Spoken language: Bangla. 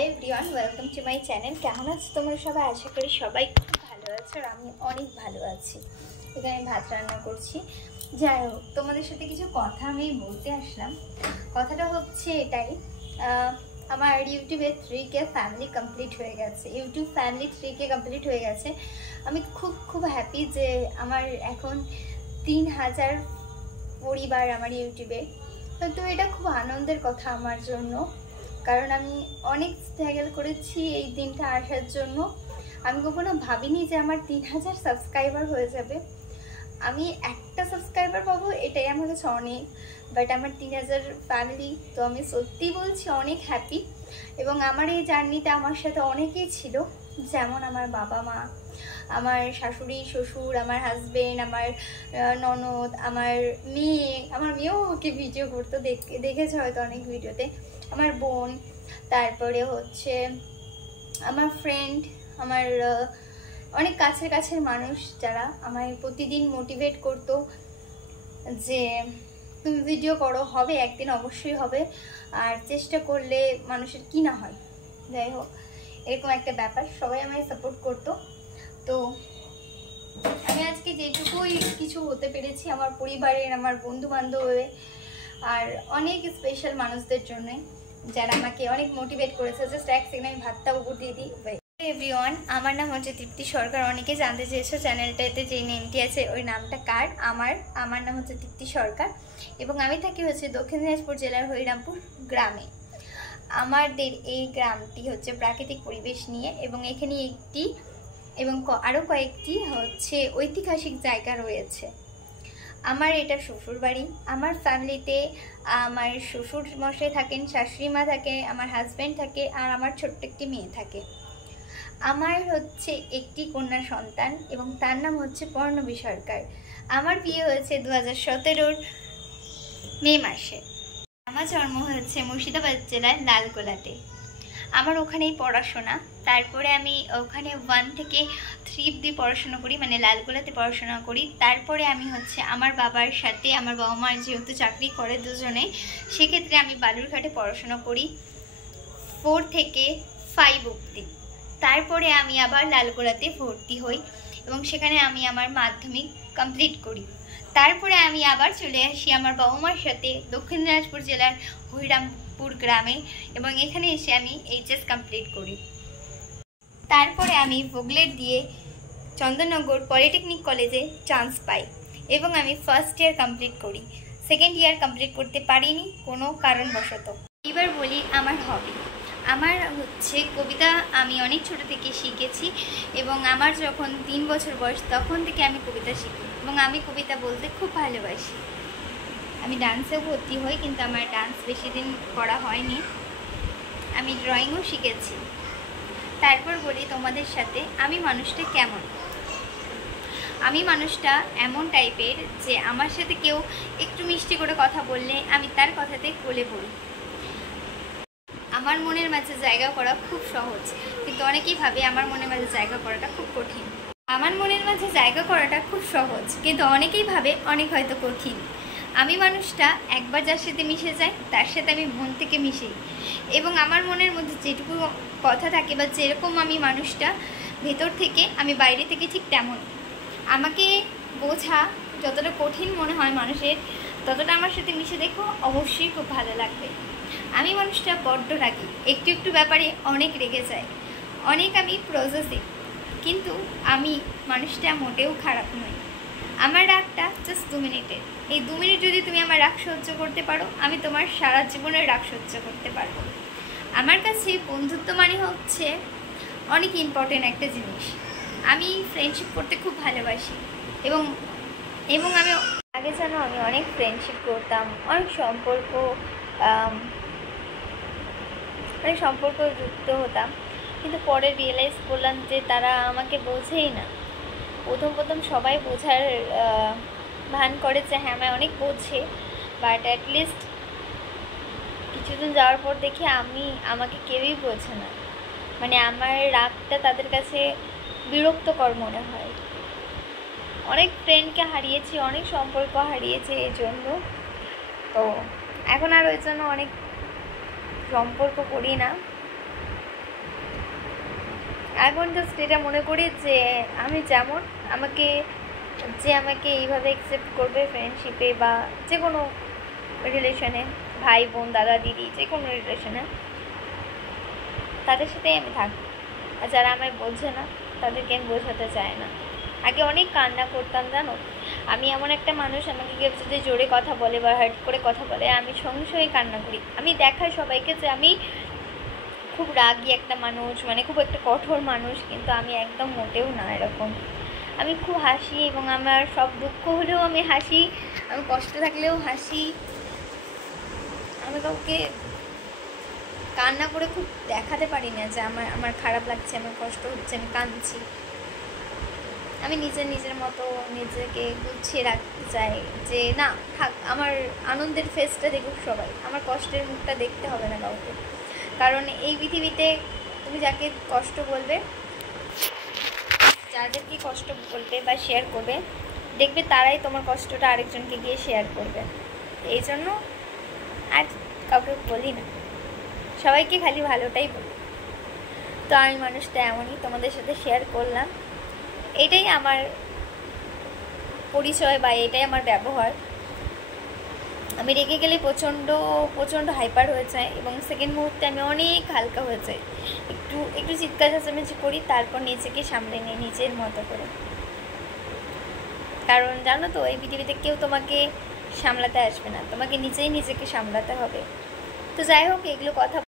Hello everyone, welcome to my channel. কেমন আছো তোমরা সবাই? আশা করি সবাই খুব ভালো আছো আর আমি অনেক ভালো আছি। এখানে ভাত রান্না করছি। যাই হোক, তোমাদের সাথে কিছু কথা আমি বলতে আসলাম। কথাটা হচ্ছে এটাই, আমার ইউটিউবে 3K ফ্যামিলি কমপ্লিট হয়ে গেছে। ইউটিউব ফ্যামিলি 3K কমপ্লিট হয়ে গেছে। আমি খুব হ্যাপি যে আমার এখন 3000 পরিবার আমার ইউটিউবে। তো এটা খুব আনন্দের কথা আমার জন্য, কারণ আমি অনেক স্ট্রাগল করেছি এই দিনটা আসার জন্য। আমি কখনো ভাবিনি যে আমার 3000 সাবস্ক্রাইবার হয়ে যাবে। আমি একটা সাবস্ক্রাইবার পাবো এটাই আমার কাছে অনেক, বাট আমার 3000 ফ্যামিলি, তো আমি সত্যি বলছি অনেক হ্যাপি। এবং আমার এই জার্নিতে আমার সাথে অনেকেই ছিল, যেমন আমার বাবা মা, আমার শাশুড়ি শ্বশুর, আমার হাজবেন্ড, আমার ননদ, আমার মেয়েও ওকে ভিডিও করতো, দেখেছে হয়তো অনেক ভিডিওতে, আমার বোন, তারপরে হচ্ছে আমার ফ্রেন্ড, আমার অনেক কাছের মানুষ যারা আমায় প্রতিদিন মোটিভেট করতো যে তুমি ভিডিও করো, হবে একদিন, অবশ্যই হবে, আর চেষ্টা করলে মানুষের কি না হয়। যাই হোক, এরকম একটা ব্যাপার, সবাই আমায় সাপোর্ট করতো। তো আমি আজকে যেটুকুই কিছু হতে পেরেছি আমার পরিবারের, আমার বন্ধু বান্ধবের আর অনেক স্পেশাল মানুষদের জন্য, যারা আমাকে অনেক মোটিভেট করেছে। জাস্ট এক সেকেন্ড আমি ভাতটা উপর দিয়ে দিই। এভরিওয়ান, আমার নাম হচ্ছে তৃপ্তি সরকার। অনেকে জানতে চেয়েছো চ্যানেলটাতে যে নেমটি আছে ওই নামটা কার। আমার নাম হচ্ছে তৃপ্তি সরকার এবং আমি থাকি হচ্ছে দক্ষিণ দিনাজপুর জেলার হরিরামপুর গ্রামে। আমাদের এই গ্রামটি হচ্ছে প্রাকৃতিক পরিবেশ নিয়ে, এবং এখানে একটি এবং আরও কয়েকটি হচ্ছে ঐতিহাসিক জায়গা রয়েছে। আমার এটা শ্বশুর বাড়ি। আমার ফ্যামিলিতে আমার শ্বশুর মশাই থাকেন, শাশুড়ি মা থাকে, আমার হাজব্যান্ড থাকে আর আমার ছোট্ট একটি মেয়ে থাকে। আমার হচ্ছে একটি কন্যা সন্তান এবং তার নাম হচ্ছে পর্ণবী সরকার। আমার বিয়ে হয়েছে 2017 মে মাসে। আমার জন্ম হয়েছে মুর্শিদাবাদ জেলার লালগোলাতে। আমার ওখানেই পড়াশোনা। তারপরে আমি ওখানে 1 থেকে 3 অবধি পড়াশোনা করি, মানে লালগোলাতে পড়াশোনা করি। তারপরে আমি হচ্ছে আমার বাবার সাথে, আমার বাবা মা যেহেতু চাকরি করে দুজনে, সেক্ষেত্রে আমি বালুরঘাটে পড়াশোনা করি 4 থেকে 5 অবধি। তারপরে আমি আবার লালগোলাতে ভর্তি হই এবং সেখানে আমি আমার মাধ্যমিক কমপ্লিট করি। তারপরে আমি আবার চলে আসি আমার বাবা মার সাথে দক্ষিণ দিনাজপুর জেলার হরিরামপুর গ্রামে এবং এখানে এসে আমি এইচএস কমপ্লিট করি। তারপরে আমি ভোগলেট দিয়ে চন্দননগর পলিটেকনিক কলেজে চান্স পাই এবং আমি ফার্স্ট ইয়ার কমপ্লিট করি। সেকেন্ড ইয়ার কমপ্লিট করতে পারিনি কোনো কারণবশত। এবার বলি আমার হবি। আমার হচ্ছে কবিতা আমি অনেক ছোট থেকে শিখেছি এবং আমার যখন 3 বছর বয়স তখন থেকে আমি কবিতা শিখি এবং আমি কবিতা বলতে খুব ভালোবাসি। আমি ডান্সেও ভর্তি হই, কিন্তু আমার ডান্স বেশি দিন করা হয়নি। আমি ড্রয়িংও শিখেছি। তারপর বলি তোমাদের সাথে আমি মানুষটা কেমন। আমি মানুষটা এমন টাইপের যে আমার সাথে কেউ একটু মিষ্টি করে কথা বললে আমি তার কথাতে গলে পড়ি। আমার মনের মাঝে জায়গা করা খুব সহজ, কিন্তু অনেকেই ভাবে আমার মনের মাঝে জায়গা করাটা খুব কঠিন। আমার মনের মাঝে জায়গা করাটা খুব সহজ, কিন্তু অনেকেই ভাবে অনেক হয়তো কঠিন। আমি মানুষটা একবার যার সাথে মিশে যাই তার সাথে আমি মন থেকে মিশি এবং আমার মনের মধ্যে যেটুকু কথা থাকে বা যেরকম আমি মানুষটা ভেতর থেকে, আমি বাইরে থেকে ঠিক তেমন। আমাকে বোঝা যতটা কঠিন মনে হয় মানুষের, ততটা আমার সাথে মিশে দেখো, অবশ্যই খুব ভালো লাগবে। আমি মানুষটা বড্ড রাগি, একটু ব্যাপারে অনেক রেগে যায়, অনেক আমি প্রসেসিভ, কিন্তু আমি মানুষটা মোটেও খারাপ নই। আমার রাগটা জাস্ট 2 মিনিটের। এই 2 মিনিট যদি তুমি আমার রাগ সহ্য করতে পারো, আমি তোমার সারা জীবনের রাগ সহ্য করতে পারবো। আমার কাছে বন্ধুত্ব মানে হচ্ছে অনেক ইম্পর্টেন্ট একটা জিনিস। আমি ফ্রেন্ডশিপ করতে খুব ভালোবাসি এবং আমি আগে জানো আমি অনেক ফ্রেন্ডশিপ করতাম, অনেক সম্পর্ক যুক্ত হতাম, কিন্তু পরে রিয়েলাইজ করলাম যে তারা আমাকে বোঝেই না। প্রথম সবাই বোঝার ভান করে যে হ্যাঁ আমায় অনেক বোঝে, বাট অ্যাটলিস্ট কিছুদিন যাওয়ার পর দেখি আমাকে কেউই বোঝে না। মানে আমার রাগটা তাদের কাছে বিরক্তকর মনে হয়। অনেক ফ্রেন্ডকে হারিয়েছি, অনেক সম্পর্ক হারিয়েছি এই জন্য। তো এখন আর ওই জন্য অনেক সম্পর্ক করি না। এখন জাস্ট এটা মনে করি যে আমি যেমন আমাকে এইভাবে অ্যাকসেপ্ট করবে ফ্রেন্ডশিপে বা যে কোনো রিলেশনে, ভাই বোন দাদা দিদি যে কোনো রিলেশনে, তাদের সাথেই আমি থাকি। আর যারা আমায় বোঝে না তাদেরকে আমি বোঝাতে চাই না। আগে অনেক কান্না করতাম জানো, আমি এমন একটা মানুষ, আমাকে কেউ যদি জোরে কথা বলে বা হার্ট করে কথা বলে আমি সঙ্গে সঙ্গে কান্না করি। আমি দেখাই সবাইকে যে আমি খুব রাগী একটা মানুষ, মানে খুব একটা কঠোর মানুষ, কিন্তু আমি একদম মোটেও না এরকম। আমি খুব হাসি এবং আমার সব দুঃখ হলেও আমি হাসি, আমি কষ্ট থাকলেও হাসি। আমি কাউকে কান্না করে খুব দেখাতে পারি না যে আমার খারাপ লাগছে, আমার কষ্ট হচ্ছে, আমি কাঁদছি। আমি নিজের মতো নিজেকে গুছিয়ে রাখতে চাই যে না থাক, আমার আনন্দের ফেসটা দেখুক সবাই, আমার কষ্টের মুখটা দেখতে হবে না কাউকে। কারণ এই পৃথিবীতে তুমি যাকে কষ্ট বলবে, যাদেরকে কষ্ট বলবে বা শেয়ার করবে, দেখবে তারাই তোমার কষ্টটা আরেকজনকে গিয়ে শেয়ার করবে। এই জন্য আর কাউকে বলি না, সবাইকে খালি ভালোটাই বলি। তো আমি মানুষটা এমনই, তোমাদের সাথে শেয়ার করলাম। এটাই আমার পরিচয় বা এটাই আমার ব্যবহার। আমি রেগে গেলে প্রচণ্ড হাইপার হয়ে যায় এবং সেকেন্ড মুহূর্তে আমি অনেক হালকা হয়ে যাই, একটু চিৎকার চেঁচামেচি করি, তারপর নিজেকে সামলে নিই নিজের মতো করে। কারণ জানো তো, এই পৃথিবীতে কেউ তোমাকে সামলাতে আসবে না, তোমাকে নিজেকে সামলাতে হবে। তো যাই হোক, এগুলো কথা